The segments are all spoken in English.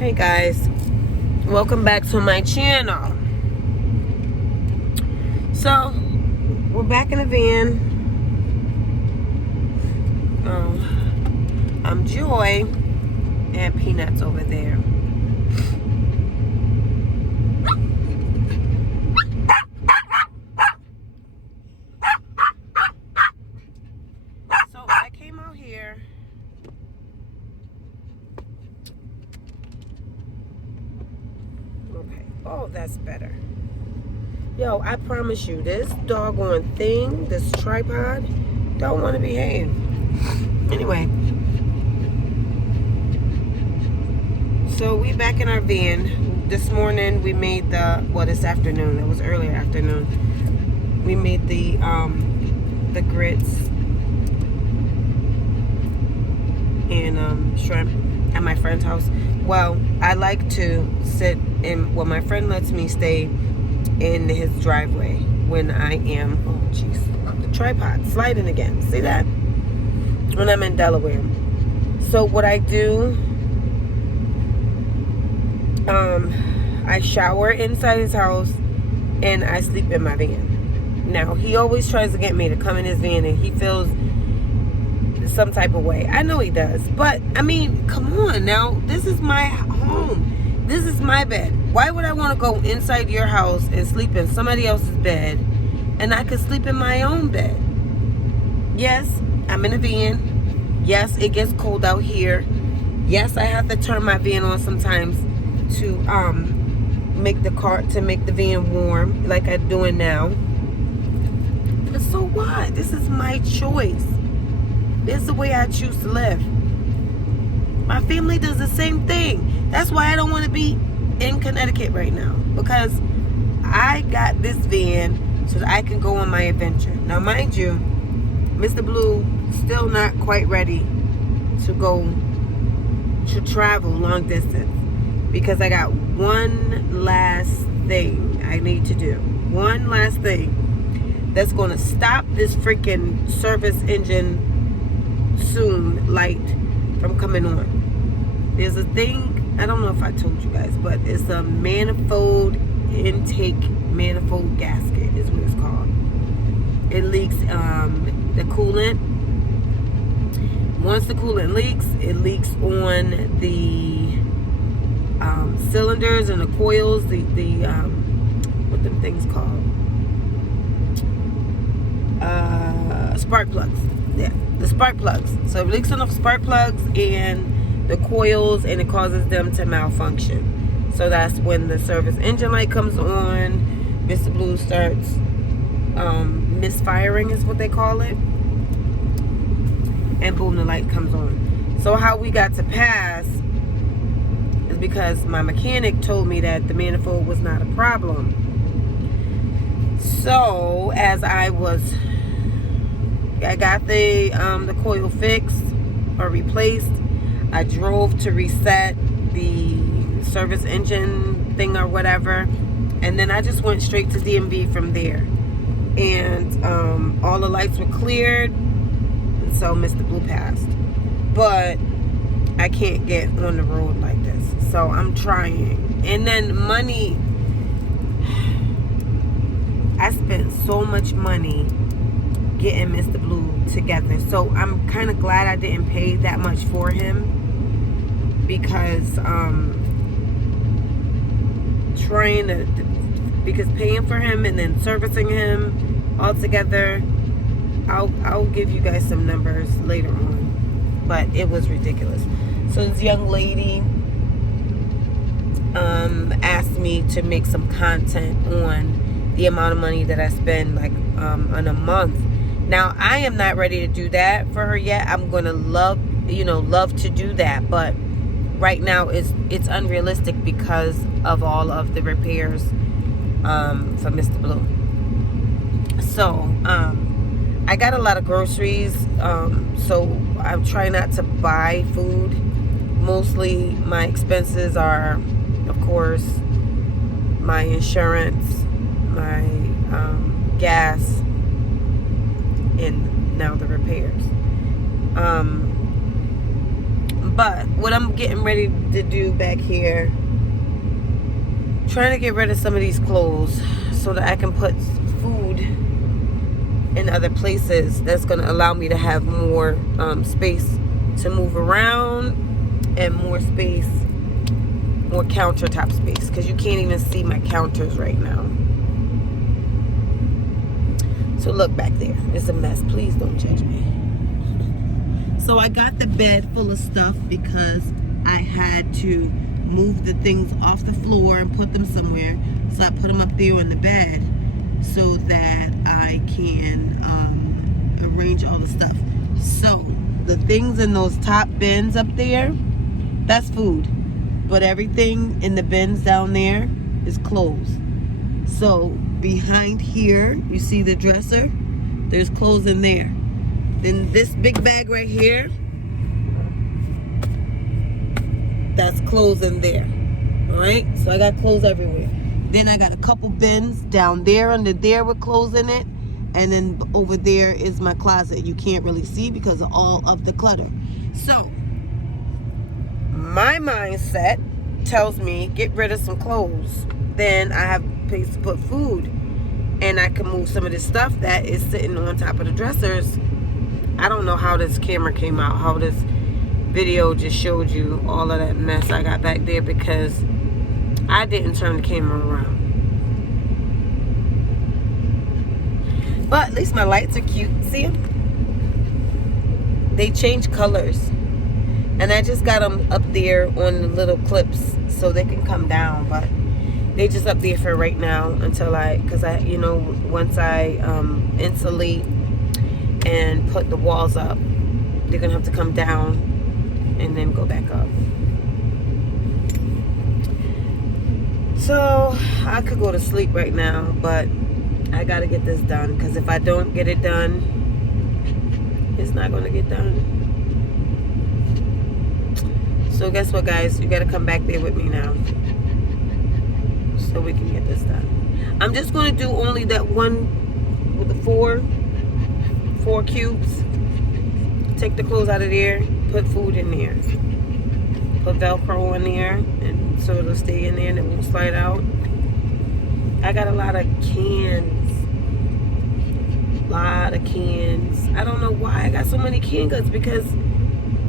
Hey guys, welcome back to my channel. So we're back in the van. I'm Joy and Peanuts over there. So I came out here. Okay. Oh, that's better. Yo, I promise you, this doggone thing, this tripod, don't want to behave. Anyway, so we back in our van. This morning we made this afternoon. It was earlier afternoon. We made the grits and shrimp at my friend's house. Well, I like to sit in. Well, my friend lets me stay in his driveway when I am. Oh, jeez, the tripod sliding again. See that? When I'm in Delaware. So what I do, I shower inside his house and I sleep in my van. Now, he always tries to get me to come in his van and he feels some type of way. I know he does. But, I mean, come on now. This is my home. This is my bed. Why would I want to go inside your house and sleep in somebody else's bed and I could sleep in my own bed? Yes, I'm in a van. Yes, it gets cold out here. Yes, I have to turn my van on sometimes to make the van warm like I'm doing now. But so what? This is my choice. This is the way I choose to live. My family does the same thing. That's why I don't want to be in Connecticut right now, because I got this van so that I can go on my adventure. Now, mind you, Mr. Blue still not quite ready to go to travel long distance, because I got one last thing I need to do. One last thing that's going to stop this freaking service engine soon light from coming on. There's a thing, I don't know if I told you guys, but it's a manifold gasket is what it's called. It leaks the coolant. Once the coolant leaks, it leaks on the cylinders and the coils, the what them things called? Spark plugs. Yeah, the spark plugs. So it leaks on the spark plugs and the coils, and it causes them to malfunction. So that's when the service engine light comes on. Mr. Blue starts misfiring is what they call it, and boom, the light comes on. So how we got to pass is because my mechanic told me that the manifold was not a problem. So as I got the coil fixed or replaced, I drove to reset the service engine thing or whatever, and then I just went straight to DMV from there. And all the lights were cleared, and so Mr. Blue passed. But I can't get on the road like this, so I'm trying. And then money, I spent so much money getting Mr. Blue together, so I'm kind of glad I didn't pay that much for him, because paying for him and then servicing him all together, I'll give you guys some numbers later on, but it was ridiculous. So this young lady asked me to make some content on the amount of money that I spend on a month. Now, I am not ready to do that for her yet. I'm gonna love to do that, but right now it's unrealistic because of all of the repairs for Mr. Blue. So I got a lot of groceries, so I'm trying not to buy food. Mostly my expenses are, of course, my insurance, my gas, and now the repairs. But what I'm getting ready to do back here, trying to get rid of some of these clothes so that I can put food in other places that's going to allow me to have more space to move around and more space, more countertop space, because you can't even see my counters right now. So look back there, it's a mess. Please don't judge me. So I got the bed full of stuff because I had to move the things off the floor and put them somewhere. So I put them up there on the bed so that I can arrange all the stuff. So the things in those top bins up there, that's food. But everything in the bins down there is clothes. So behind here, you see the dresser? There's clothes in there. Then this big bag right here, that's clothes in there. Alright? So I got clothes everywhere. Then I got a couple bins down there under there with clothes in it. And then over there is my closet. You can't really see because of all of the clutter. So my mindset tells me get rid of some clothes. Then I have place to put food. And I can move some of this stuff that is sitting on top of the dressers. I don't know how this camera came out, how this video just showed you all of that mess I got back there because I didn't turn the camera around. But at least my lights are cute. See them? They change colors. And I just got them up there on the little clips so they can come down. But they just up there for right now until because you know, once I insulate and put the walls up, they're gonna have to come down and then go back up. So I could go to sleep right now, but I gotta get this done because if I don't get it done, it's not gonna get done. So guess what, guys? You gotta come back there with me now so we can get this done. I'm just gonna do only that one with the four cubes. Take the clothes out of there, put food in there, put Velcro in there, and so it'll stay in there and it won't slide out. I got a lot of cans. I don't know why I got so many canned goods because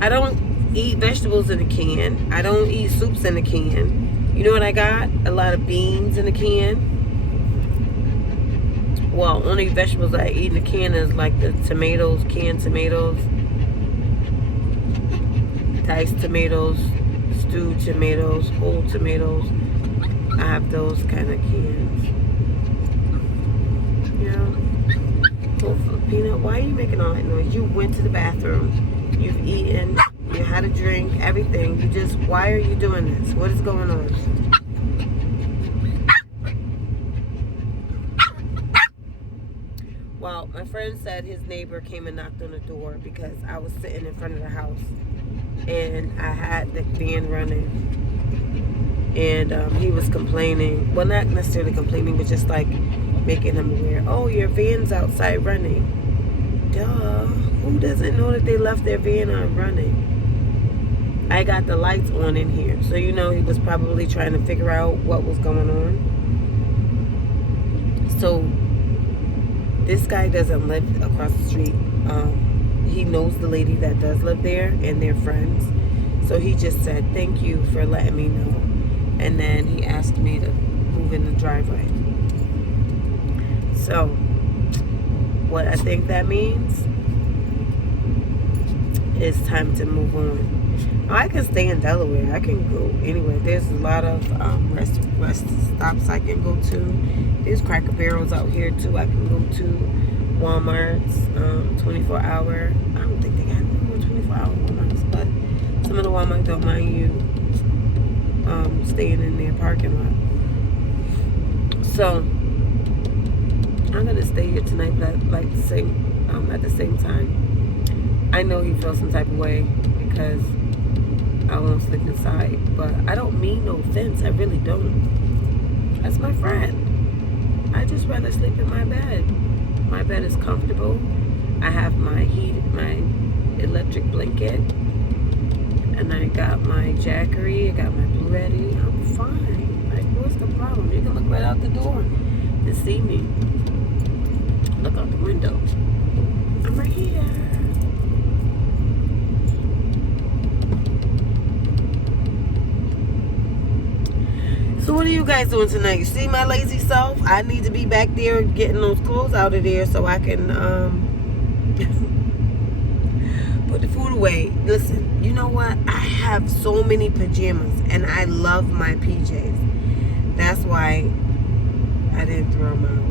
I don't eat vegetables in a can. I don't eat soups in a can. You know what I got? A lot of beans in a can. Well, only vegetables I eat in a can is like the tomatoes, canned tomatoes, diced tomatoes, stewed tomatoes, whole tomatoes. I have those kind of cans. Yeah. Peanut, why are you making all that noise? You went to the bathroom. You've eaten. You had a drink. Everything. Why are you doing this? What is going on? Well, my friend said his neighbor came and knocked on the door because I was sitting in front of the house and I had the fan running. And he was complaining. Well, not necessarily complaining, but just like making him aware. Oh, your van's outside running. Duh. Who doesn't know that they left their van on running? I got the lights on in here. So, you know, he was probably trying to figure out what was going on. So, this guy doesn't live across the street. He knows the lady that does live there and they're friends. So, he just said, thank you for letting me know. And then he asked me to move in the driveway. So, what I think that means is time to move on. I can stay in Delaware. I can go anywhere. There's a lot of rest stops I can go to. There's Cracker Barrels out here too. I can go to Walmart's 24-hour. I don't think they got more 24-hour Walmart's, but some of the Walmarts don't mind you staying in their parking lot. So I'm gonna stay here tonight, but like the same at the same time. I know he feels some type of way because I won't sleep inside, but I don't mean no offense. I really don't. That's my friend. I just rather sleep in my bed. My bed is comfortable. I have my electric blanket. And I got my Jackery, I got my Blue Ready. I'm fine. Like, what's the problem? You can look right out the door and see me. Look out the window. I'm right here. So what are you guys doing tonight? You see my lazy self? I need to be back there getting those clothes out of there so I can put the food away. Listen, you know what? I have so many pajamas and I love my PJs. That's why I didn't throw them out.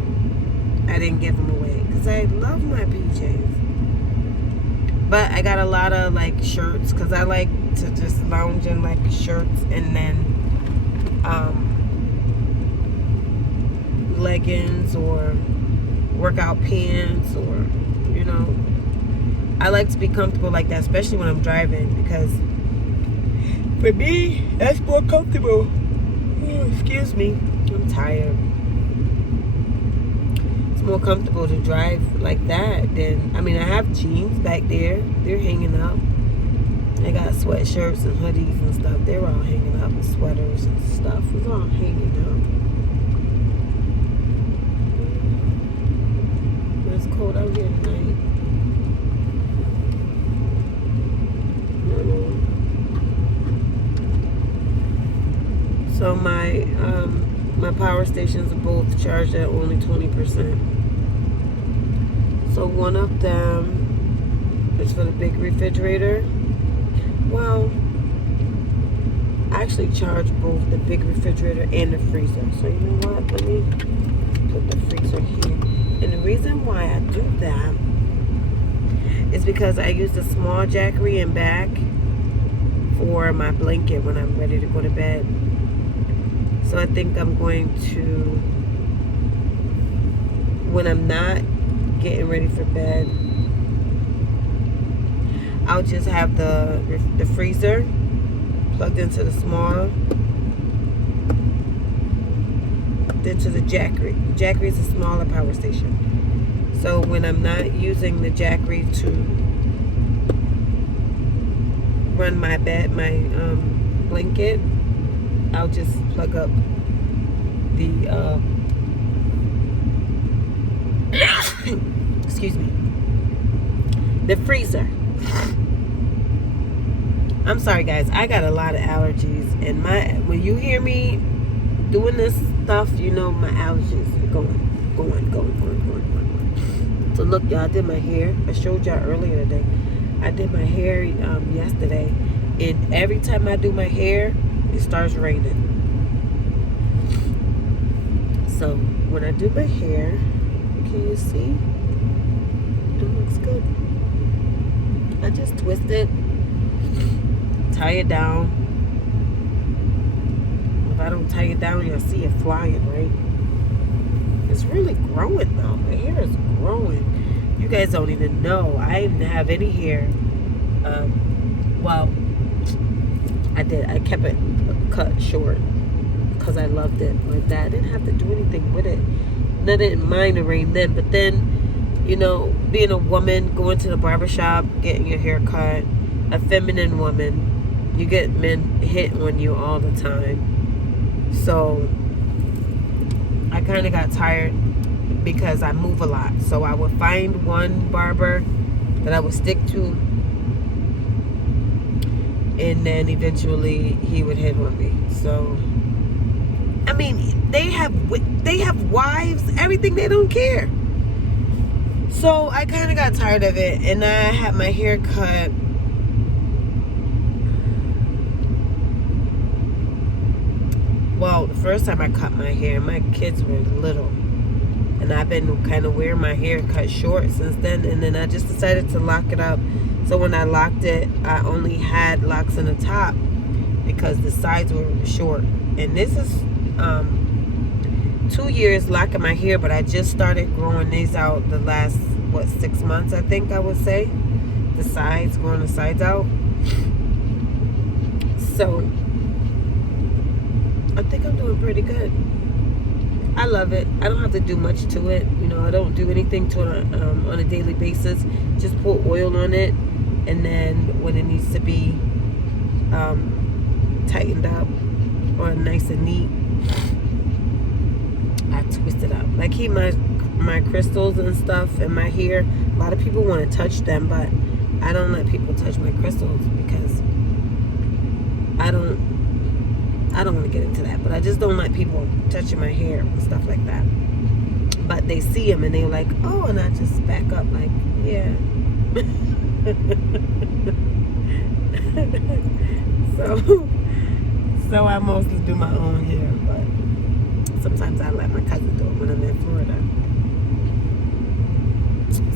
I didn't give them away because I love my PJs. But I got a lot of like shirts because I like to just lounge in like shirts and then leggings or workout pants, or you know, I like to be comfortable like that, especially when I'm driving, because for me that's more comfortable. Oh, excuse me, I'm tired. It's more comfortable to drive like that than, I mean, I have jeans back there, they're hanging up. I got sweatshirts and hoodies and stuff, they're all hanging up, and sweaters and stuff, it's all hanging up. It's cold out here tonight. So my power stations are both charged at only 20%. So one of them is for the big refrigerator. Well, I actually charge both the big refrigerator and the freezer. So you know what? Let me put the freezer here. And the reason why I do that is because I use the small Jackery in back for my blanket when I'm ready to go to bed. So I think I'm going to, when I'm not getting ready for bed, I'll just have the freezer plugged into the small, into the Jackery. Jackery is a smaller power station. So when I'm not using the Jackery to run my bed, my blanket, I'll just plug up the excuse me, the freezer. I'm sorry guys, I got a lot of allergies, and when you hear me doing this stuff, you know my allergies are going. So look, y'all, I did my hair. I showed y'all earlier today. I did my hair yesterday, and every time I do my hair, it starts raining. So when I do my hair, can you see? It looks good. I just twist it, tie it down. If I don't tie it down, you'll see it flying, right? It's really growing though. My hair is growing. You guys don't even know. I didn't have any hair. Well, I did. I kept it cut short because I loved it like that. I didn't have to do anything with it. And I didn't mind the rain then. But then, you know, being a woman, going to the barbershop, getting your hair cut, a feminine woman, you get men hit on you all the time. So I kind of got tired because I move a lot. So I would find one barber that I would stick to, and then eventually he would hit on me. So I mean, they have wives, everything, they don't care. So I kind of got tired of it, and I had my hair cut. Well, the first time I cut my hair, my kids were little, and I've been kind of wearing my hair cut short since then. And then I just decided to lock it up. So when I locked it, I only had locks in the top because the sides were short. And this is 2 years locking my hair, but I just started growing these out the last 6 months, I think I would say. The sides, growing the sides out. So I think I'm doing pretty good. I love it. I don't have to do much to it. You know, I don't do anything to it on a daily basis. Just pour oil on it, and then when it needs to be tightened up or nice and neat, I twist it up. Like keep my crystals and stuff and my hair. A lot of people want to touch them, but I don't let people touch my crystals because I don't want to get into that, but I just don't like people touching my hair and stuff like that. But they see them and they're like, oh, and I just back up like, yeah. So I mostly do my own hair, but sometimes I let my cousin do it when I'm in Florida.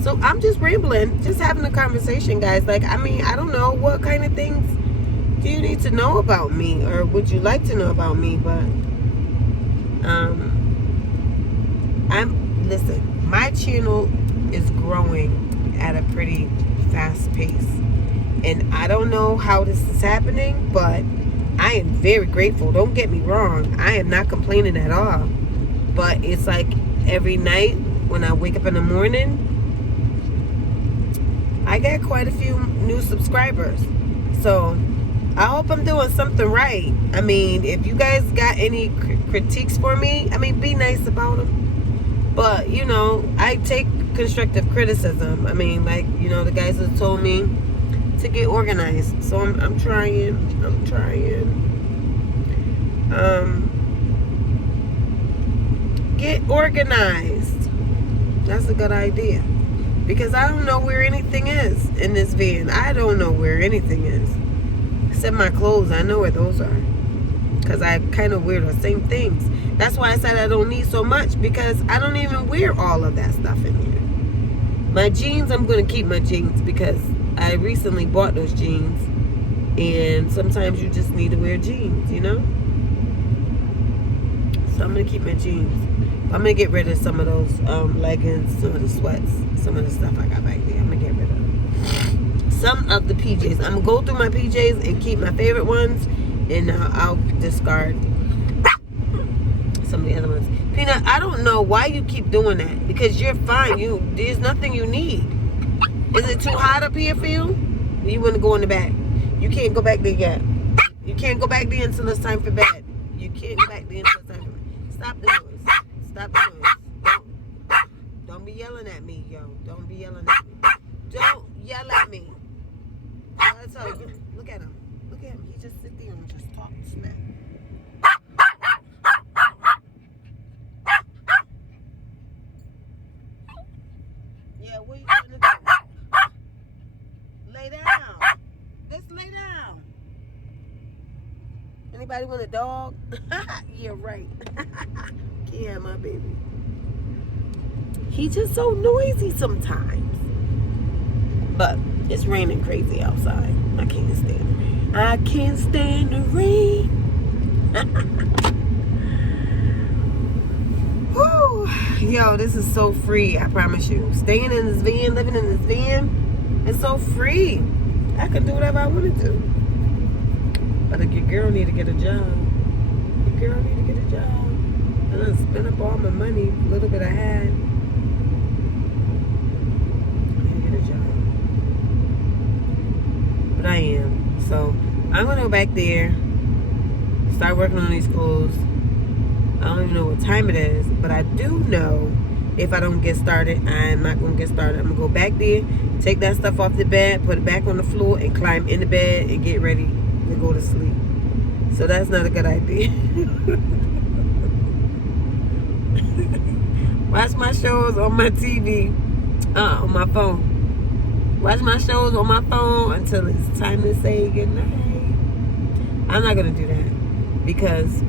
So I'm just rambling, just having a conversation, guys. Like, I mean, I don't know what kind of things do you need to know about me, or would you like to know about me? But listen, my channel is growing at a pretty fast pace, and I don't know how this is happening, but I am very grateful. Don't get me wrong, I am not complaining at all, but it's like every night when I wake up in the morning, I got quite a few new subscribers. So I hope I'm doing something right. I mean, if you guys got any critiques for me, I mean, be nice about them. But, you know, I take constructive criticism. I mean, like, you know, the guys have told me to get organized. So I'm trying. Get organized. That's a good idea. Because I don't know where anything is in this van. I don't know where anything is. Except my clothes. I know where those are. Because I kind of wear the same things. That's why I said I don't need so much. Because I don't even wear all of that stuff in here. My jeans, I'm going to keep my jeans. Because I recently bought those jeans. And sometimes you just need to wear jeans, you know? So I'm going to keep my jeans. I'm going to get rid of some of those leggings, some of the sweats, some of the stuff I got back there. I'm going to get rid of some of the PJs. I'm going to go through my PJs and keep my favorite ones. And I'll discard some of the other ones. Peanut, I don't know why you keep doing that. Because you're fine. There's nothing you need. Is it too hot up here for you? You want to go in the back? You can't go back there yet. You can't go back there until it's time for bed. You can't go back there until it's time for bed. Stop the noise. Stop the noise. Don't be yelling at me, yo. Don't be yelling at me. Don't yell at me. I tell you. Look at him. Look at him. He just sit there and just talk smack. Yeah, what are you trying to do? Lay down. Just lay down. Anybody want a dog? Yeah, right. Yeah, my baby. He's just so noisy sometimes. But it's raining crazy outside. I can't stand the rain. I can't stand the rain. Whew. Yo, this is so free, I promise you. Staying in this van, living in this van, it's so free. I can do whatever I want to do. But your girl need to get a job. Your girl need to get a job. And I spent up all my money, a little bit I had. I need to get a job. But I am. So I'm going to go back there, start working on these clothes. I don't even know what time it is, but I do know if I don't get started, I'm not going to get started. I'm going to go back there, take that stuff off the bed, put it back on the floor, and climb in the bed and get ready to go to sleep. So that's not a good idea. Watch my shows on my TV, on my phone. Watch my shows on my phone until it's time to say goodnight. I'm not going to do that because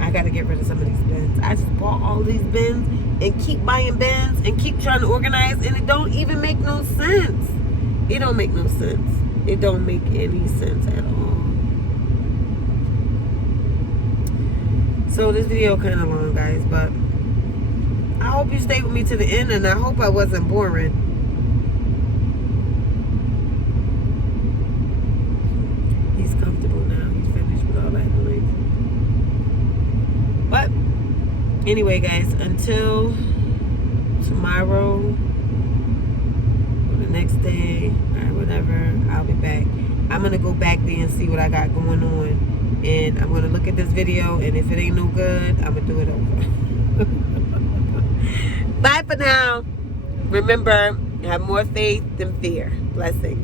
I got to get rid of some of these bins. I just bought all these bins and keep buying bins and keep trying to organize, and it don't even make no sense. It don't make no sense. It don't make any sense at all. So this video kind of long, guys, but I hope you stay with me to the end, and I hope I wasn't boring. He's comfortable now. He's finished with all that noise. But anyway, guys, until tomorrow or the next day or whatever, I'll be back. I'm going to go back there and see what I got going on. And I'm going to look at this video, and if it ain't no good, I'm going to do it over. Bye for now. Remember, have more faith than fear. Blessings.